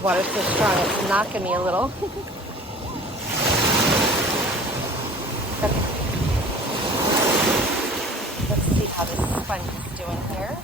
Water's so strong, it's knocking me a little. Okay, let's see how this sponge is doing here.